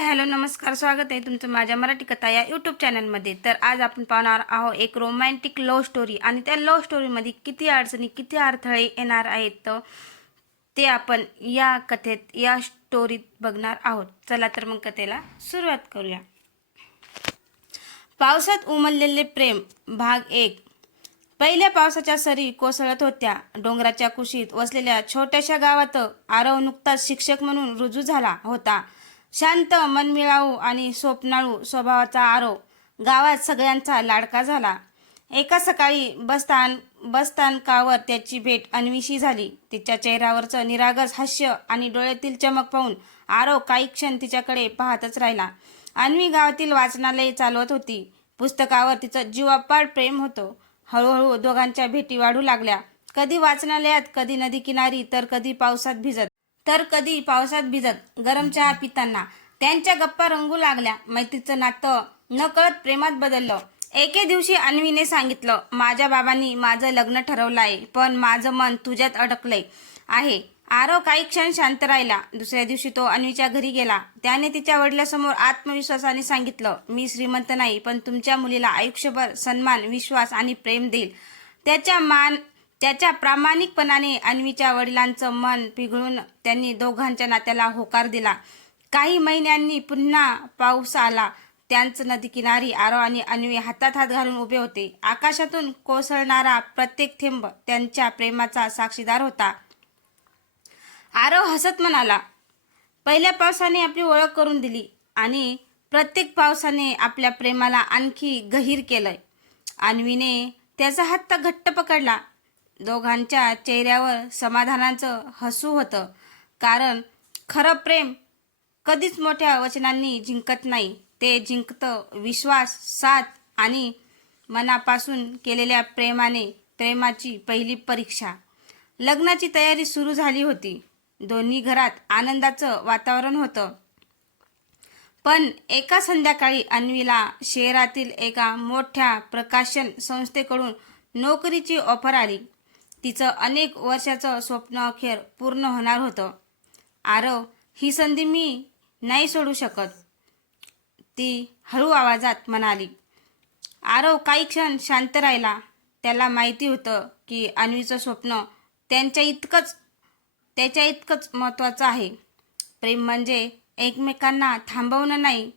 Hi hello नमस्कार, स्वागत आहे तुमचं माझ्या मराठी कथा या यूट्यूब चॅनलमध्ये। तर आज आपण पाहणार आहोत एक रोमॅन्टिक लव्ह स्टोरी आणि त्या लव्ह स्टोरीमध्ये किती अडचणी किती अडथळे येणार आहेत तर ते आपण या कथेत या स्टोरीत बघणार आहोत। चला तर मग कथेला सुरुवात करूया। पावसात उमललेले प्रेम भाग 1। पहिल्या पावसाच्या सरी कोसळत होत्या। डोंगराच्या कुशीत वसलेल्या छोट्याशा गावात आरव नुकताच शिक्षक म्हणून रुजू झाला होता। शांत, मनमिळावू आणि स्वप्नाळू स्वभावाचा आरव गावात सगळ्यांचा लाडका झाला। एका सकाळी बसस्थानकावर त्याची भेट अन्वीशी झाली। तिच्या चेहऱ्यावरचं निरागस हास्य आणि डोळ्यातील चमक पाहून आरव काही क्षण तिच्याकडे पाहतच राहिला। अन्वी गावातील वाचनालय चालवत होती। पुस्तकावर तिचं जीवापाड प्रेम होतं। हळूहळू दोघांच्या भेटी वाढू लागल्या। कधी वाचनालयात, कधी नदी किनारी, तर कधी पावसात भिजत गरम चहा पिताना त्यांच्या गप्पा रंगू लागल्या। मैत्रीचं नातं नकळत प्रेमात बदललं। एके दिवशी अन्वीने सांगितलं, माझ्या बाबांनी माझं लग्न ठरवलं आहे, पण माझं मन तुझ्यात अडकलंय आहे। आरव काही क्षण शांत राहिला। दुसऱ्या दिवशी तो अन्वीच्या घरी गेला। त्याने तिच्या वडिलांसमोर आत्मविश्वासाने सांगितलं, मी श्रीमंत नाही, पण तुमच्या मुलीला आयुष्यभर सन्मान, विश्वास आणि प्रेम देईल। त्याच्या प्रामाणिकपणाने अन्वीच्या वडिलांचं मन पिघळून त्यांनी दोघांच्या नात्याला होकार दिला। काही महिन्यांनी पुन्हा पाऊस आला। त्यांचं नदी किनारी आरव आणि अन्वी हातात हात घालून उभे होते। आकाशातून कोसळणारा प्रत्येक थेंब त्यांच्या प्रेमाचा साक्षीदार होता। आरव हसत म्हणाला, पहिल्या पावसाने आपली ओळख करून दिली आणि प्रत्येक पावसाने आपल्या प्रेमाला आणखी गहीर केलंय। अन्वीने त्याचा हात घट्ट पकडला। दोघांच्या चेहऱ्यावर समाधानाचं हसू होतं, कारण खरं प्रेम कधीच मोठ्या वचनांनी जिंकत नाही। ते जिंकतं विश्वास, साथ आणि मनापासून केलेल्या प्रेमाची पहिली परीक्षा। लग्नाची तयारी सुरू झाली होती। दोन्ही घरात आनंदाचं वातावरण होतं। पण एका संध्याकाळी अन्वीला शहरातील एका मोठ्या प्रकाशन संस्थेकडून नोकरीची ऑफर आली। तिचं अनेक वर्षाचं स्वप्न अखेर पूर्ण होणार होतं। आरव, ही संधी मी नाही सोडू शकत, ती हळू आवाजात म्हणाली। आरव काही क्षण शांत राहिला। त्याला माहिती होतं की अन्वीचं स्वप्न त्याच्या इतकंच महत्त्वाचं आहे। प्रेम म्हणजे एकमेकांना थांबवणं नाही,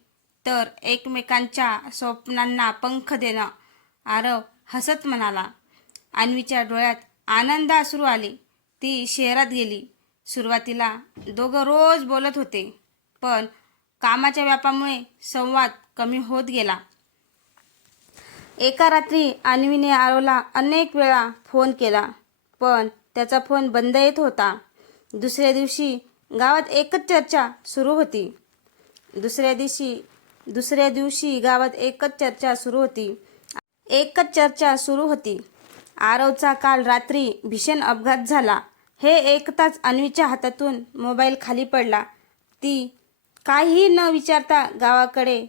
तर एकमेकांच्या स्वप्नांना पंख देणं। आरव हसत म्हणाला। अन्वीच्या डोळ्यात आनंद अश्रू आले। ती शहरात गेली। सुरुवातीला दोघं रोज बोलत होते, पण कामाच्या व्यापामुळे संवाद कमी होत गेला। एका रात्री अन्वीने आरवला अनेक वेळा फोन केला, पण त्याचा फोन बंद येत होता। दुसऱ्या दिवशी गावात एकच चर्चा सुरू होती। आरवचा काल रात्री भीषण अपघात झाला। हे ऐकताच अन्वीच्या हातातून मोबाईल खाली पडला। ती काहीही न विचारता गावाकडे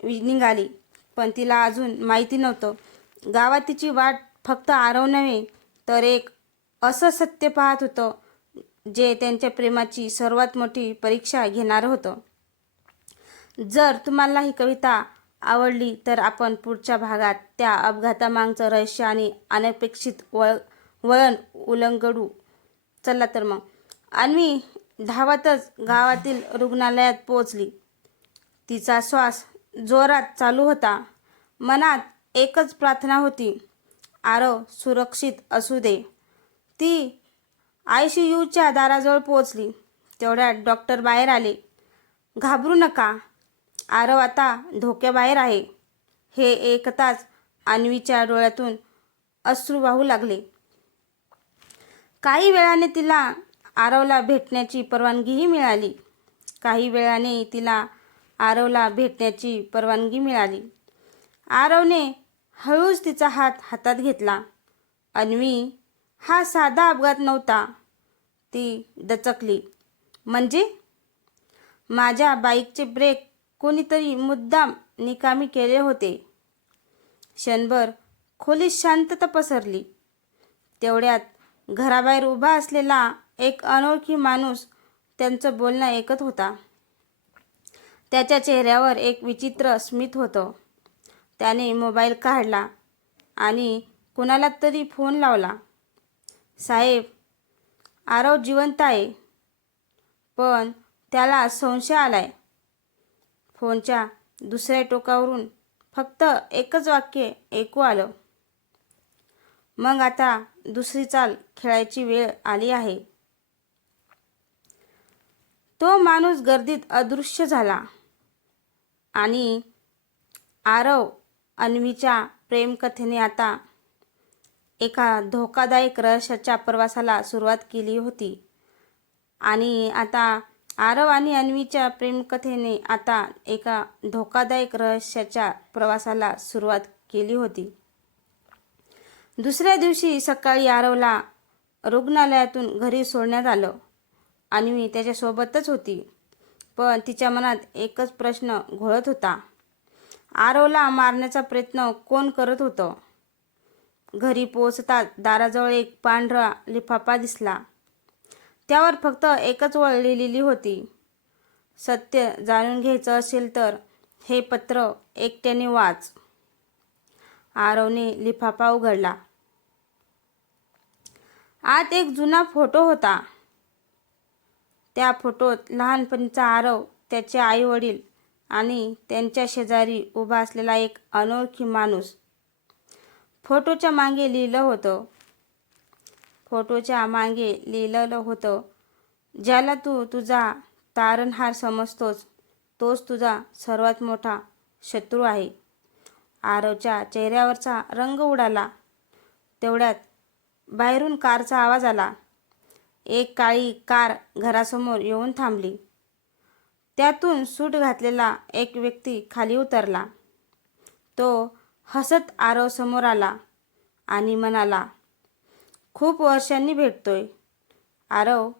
निघाली, पण तिला अजून माहिती नव्हतं, गावात तिची वाट फक्त आरव नव्हे, तर एक असं सत्य पाहत होतं, जे त्यांच्या प्रेमाची सर्वात मोठी परीक्षा घेणार होतं। जर तुम्हाला ही कविता आवडली तर आपण पुढच्या भागात त्या अपघातामागचं रहस्य आणि अनपेक्षित वळण उलगडू। चला तर मग। अन्वी धावतच गावातील रुग्णालयात पोहोचली। तिचा श्वास जोरात चालू होता। मनात एकच प्रार्थना होती, आरव सुरक्षित असू दे। ती ICUच्या दाराजवळ पोहोचली। तेवढ्यात डॉक्टर बाहेर आले। घाबरू नका, आरव आता धोक्याबाहेर आहे। हे ऐकताच अन्वीच्या डोळ्यातून अश्रू वाहू लागले। काही वेळाने तिला आरवला भेटण्याची परवानगी मिळाली। आरवने हळूच तिचा हात हातात घेतला। अन्वी, हा साधा अपघात नव्हता, ती दचकली। म्हणजे? माझ्या बाईकचे ब्रेक कोणीतरी मुद्दाम निकामी केले होते। क्षणभर खोलीत शांतता पसरली। तेवढ्यात घराबाहेर उभा असलेला एक अनोळखी माणूस त्यांचं बोलणं ऐकत होता। त्याच्या चेहऱ्यावर एक विचित्र स्मित होतं. त्याने मोबाईल काढला आणि कुणाला तरी फोन लावला. साहेब, आरव जिवंत आहे, पण त्याला संशय आलाय. फोनच्या दुसऱ्या टोकावरून फक्त एकच वाक्य ऐकू आलं. मग आता दुसरी चाल खेळायची वेळ आली आहे. तो माणूस गर्दीत अदृश्य झाला आणि आरव अन्वीच्या प्रेमकथेने आता एका धोकादायक रहस्याच्या प्रवासाला सुरुवात केली होती. आणि आता आरव आणि अन्वीच्या प्रेमकथेने आता एका धोकादायक रहस्याच्या प्रवासाला सुरुवात केली होती. दुसऱ्या दिवशी सकाळी आरवला रुग्णालयातून घरी सोडण्यात आलं. अन्वी त्याच्यासोबतच होती, पण तिच्या मनात एकच प्रश्न घोळत होता. आरवला मारण्याचा प्रयत्न कोण करत होतं? घरी पोहोचताच दाराजवळ एक पांढरा लिफाफा दिसला. त्यावर फक्त एकच ओळ लिहिलेली होती, सत्य जाणून घ्यायचं असेल तर हे पत्र एकट्याने वाच. आरवने लिफाफा उघडला. आत एक जुना फोटो होता. त्या फोटोत लहानपणीचा आरव, त्याचे आई वडील आणि त्यांच्या शेजारी उभा असलेला एक अनोळखी माणूस. फोटोच्या मागे लिहिलं होतं, ज्याला तू तुझा तारणहार समजतोस तोच तुझा सर्वात मोठा शत्रू आहे. आरवच्या चेहऱ्यावरचा रंग उडाला. तेवढ्यात बाहेरून कारचा आवाज आला. एक काळी कार घरासमोर येऊन थांबली. त्यातून सूट घातलेला एक व्यक्ती खाली उतरला. तो हसत आरव समोर आला आणि म्हणाला, खूप वर्षांनी भेटतोय आरव.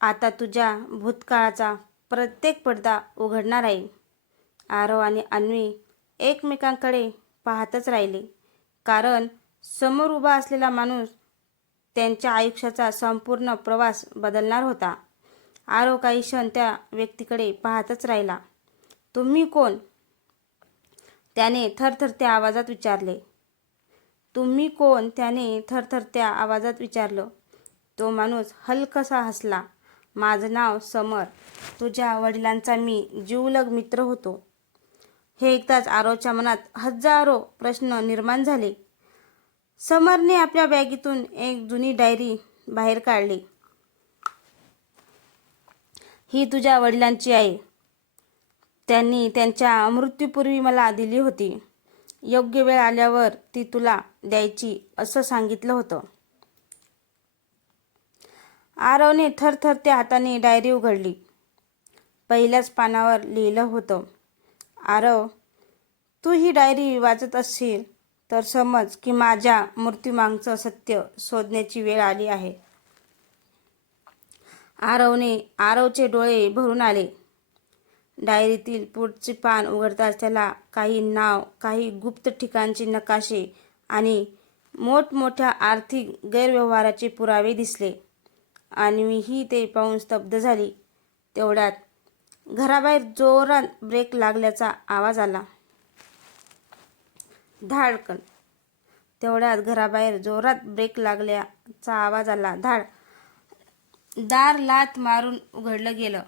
आता तुझ्या भूतकाळाचा प्रत्येक पडदा उघडणार आहे. आरव आणि अन्वी एकमेकांकडे पाहतच राहिले, कारण समोर उभा असलेला माणूस त्यांच्या आयुष्याचा संपूर्ण प्रवास बदलणार होता. आरव काही क्षण त्या व्यक्तीकडे पाहतच राहिला. तुम्ही कोण? त्याने थरथरत्या आवाजात विचारलं. तो माणूस हलकासा हसला. माझं नाव समर. तुझ्या वडिलांचा मी जिवलग मित्र होतो. हे ऐकताच आरवच्या मनात हजारो प्रश्न निर्माण झाले. समरने आपल्या बॅगेतून एक जुनी डायरी बाहेर काढली. ही तुझ्या वडिलांची आहे. त्यांनी त्यांच्या मृत्यूपूर्वी मला दिली होती. योग्य वेळ आल्यावर ती तुला द्यायची असं सांगितलं होतं. आरवने थरथरत्या हाताने डायरी उघडली. पहिल्याच पानावर लिहिलं होतं, आरव, तू ही डायरी वाचत असशील तर समज की माझ्या मृत्यूमागचं सत्य शोधण्याची वेळ आली आहे. आरवचे डोळे भरून आले. डायरीतील पुढचे पान उघडताच त्याला काही नाव, काही गुप्त ठिकाणचे नकाशे आणि मोठमोठ्या आर्थिक गैरव्यवहाराचे पुरावे दिसले. अन्वी ही ते पाहून स्तब्ध झाली. तेवढ्यात घराबाहेर जोरात ब्रेक लागल्याचा आवाज आला. धाड. दार लाथ मारून उघडलं गेलं.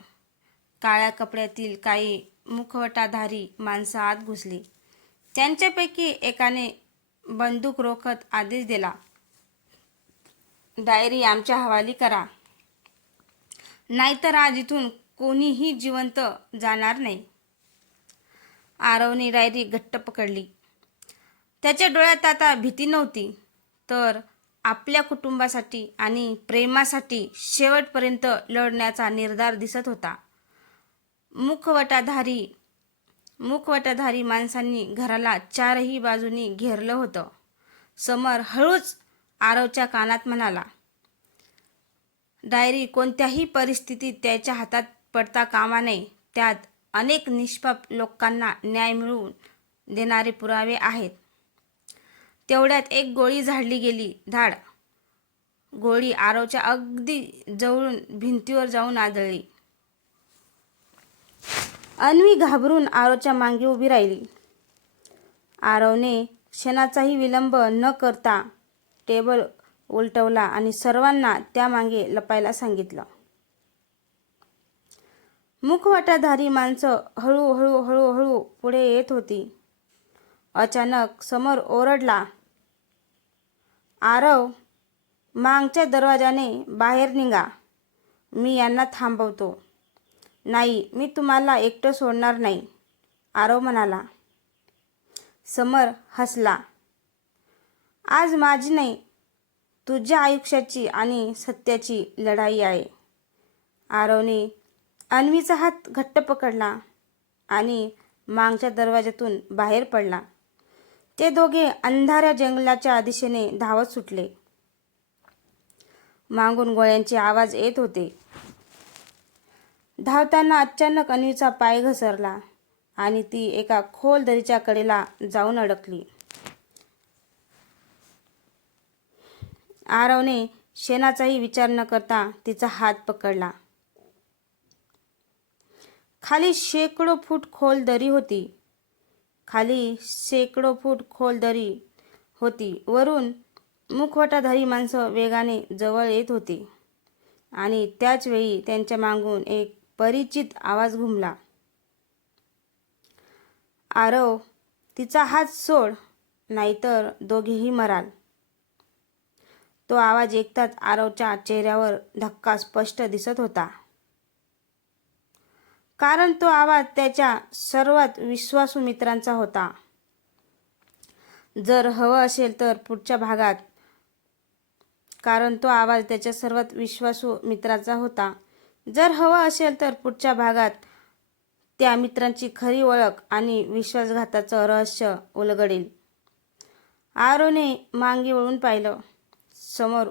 काळ्या कपड्यातील काही मुखवटाधारी माणसं आत घुसली. त्यांच्यापैकी एकाने बंदूक रोखत आदेश दिला, डायरी आमच्या हवाली करा, नाहीतर आज इथून कोणीही जिवंत जाणार नाही. आरवने डायरी घट्ट पकडली. त्याच्या डोळ्यात आता भीती नव्हती, तर आपल्या कुटुंबासाठी आणि प्रेमासाठी शेवटपर्यंत लढण्याचा निर्धार दिसत होता. मुखवटाधारी माणसांनी घराला चारही बाजूनी घेरलं होतं. समर हळूच आरवच्या कानात म्हणाला, डायरी कोणत्याही परिस्थितीत त्याच्या हातात पडता कामा नये. त्यात अनेक निष्पाप लोकांना न्याय मिळवून देणारे पुरावे आहेत. तेवढ्यात एक गोळी झाडली गेली. धाड. गोळी आरवच्या अगदी जवळून भिंतीवर जाऊन आदळली. अन्वी घाबरून आरवच्या मागे उभी राहिली. आरवने क्षणाचाही विलंब न करता टेबल उलटवला आणि सर्वांना त्यामागे लपायला सांगितलं. मुखवटाधारी माणसं हळूहळू हळूहळू पुढे येत होती. अचानक समोर ओरडला, आरव, मागच्या दरवाजाने बाहेर निघा. मी यांना थांबवतो. नाही, मी तुम्हाला एकटं सोडणार नाही, आरव म्हणाला. समर हसला. आज माझी नाही, तुझ्या आयुष्याची आणि सत्याची लढाई आहे. आरवने अन्वीचा हात घट्ट पकडला आणि मागच्या दरवाजातून बाहेर पडला. ते दोघे अंधाऱ्या जंगलाच्या दिशेने धावत सुटले. मागून गोळ्यांचे आवाज येत होते. धावताना अचानक अन्वीचा पाय घसरला आणि ती एका खोल दरीच्या कडेला जाऊन अडकली. आरवने क्षणाचाही विचार न करता तिचा हात पकडला. खाली शेकडो फूट खोल दरी होती. वरून मुखवटाधारी माणसं वेगाने जवळ येत होती आणि त्याच वेळी त्यांच्या मागून एक परिचित आवाज घुमला. आरव, तिचा हात सोड, नाहीतर दोघेही मराल. तो आवाज ऐकताच आरवच्या चेहऱ्यावर धक्का स्पष्ट दिसत होता. कारण तो आवाज त्याच्या सर्वात विश्वासू मित्रांचा होता. जर हवं असेल तर पुढच्या भागात त्या मित्रांची खरी ओळख आणि विश्वासघाताचं रहस्य उलगडेल. आरवने मागे वळून पाहिलं. समोर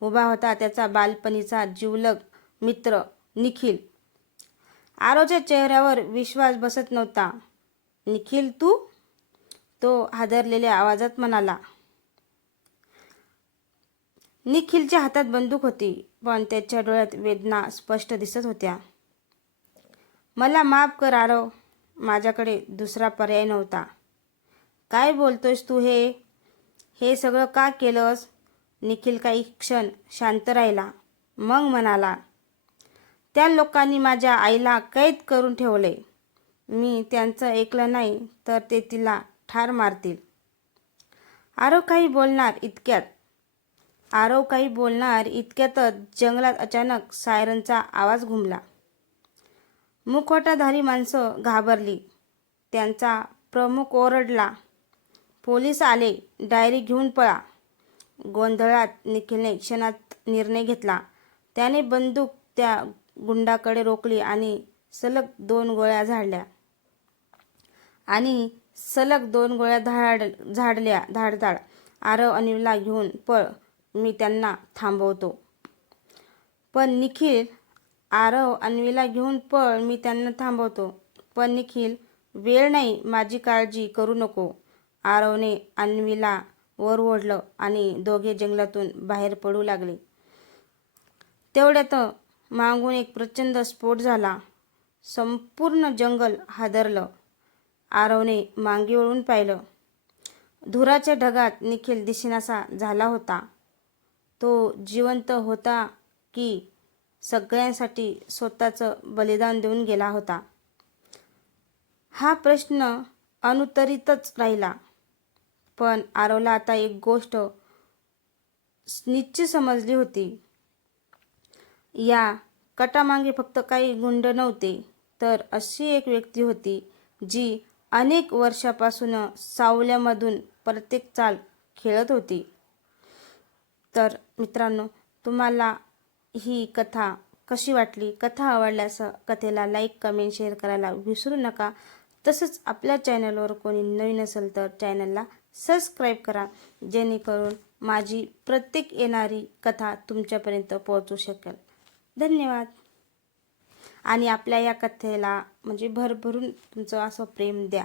उभा होता त्याचा बालपणीचा जिवलग मित्र निखिल. आरवच्या चेहऱ्यावर विश्वास बसत नव्हता. निखिल, तू? तो हादरलेल्या आवाजात म्हणाला. निखिलच्या हातात बंदूक होती, पण त्याच्या डोळ्यात वेदना स्पष्ट दिसत होत्या. मला माफ कर आरव, माझ्याकडे दुसरा पर्याय नव्हता. काय बोलतोयस तू? हे सगळं का केलंस? निखिल काही क्षण शांत राहिला, मग म्हणाला, त्या लोकांनी माझ्या आईला कैद करून ठेवले. मी त्यांचं ऐकलं नाही तर ते तिला ठार मारतील. आरव काही बोलणार इतक्यातच जंगलात अचानक सायरनचा आवाज घुमला. मुखवटाधारी माणसं घाबरली. त्यांचा प्रमुख ओरडला, पोलीस आले, डायरी घेऊन पळा. गोंधळात निखिलने क्षणात निर्णय घेतला. त्याने बंदूक त्या गुंडाकडे रोखली आणि सलग दोन गोळ्या धाडताळ, आरव, अन्वीला घेऊन पळ, मी त्यांना थांबवतो. पण निखिल, वेळ नाही, माझी काळजी करू नको. आरवने अन्वीला वर ओढलं आणि दोघे जंगलातून बाहेर पडू लागले. तेवढ्यात मागून एक प्रचंड स्फोट झाला. संपूर्ण जंगल हादरलं. आरवने मागे वळून पाहिलं. धुराच्या ढगात निखिल दिसेनासा झाला होता. तो जिवंत होता की सगळ्यांसाठी स्वतःचं बलिदान देऊन गेला होता? हा प्रश्न अनुत्तरितच राहिला. पण आरवला आता एक गोष्ट निश्चित समजली होती. या कटामागे फक्त काही गुंड नव्हते, तर अशी एक व्यक्ती होती जी अनेक वर्षापासून सावल्यामधून प्रत्येक चाल खेळत होती. तर मित्रांनो, तुम्हाला ही कथा कशी वाटली? कथा आवडल्यास कथेला लाईक, कमेंट, शेअर करायला विसरू नका. तसंच आपल्या चॅनलवर कोणी नवीन असेल तर चॅनलला सबस्क्राईब करा, जेणेकरून माझी प्रत्येक येणारी कथा तुमच्यापर्यंत पोहोचू शकेल. धन्यवाद. आणि आपल्या या कथेला म्हणजे भरभरून तुमचं असं प्रेम द्या.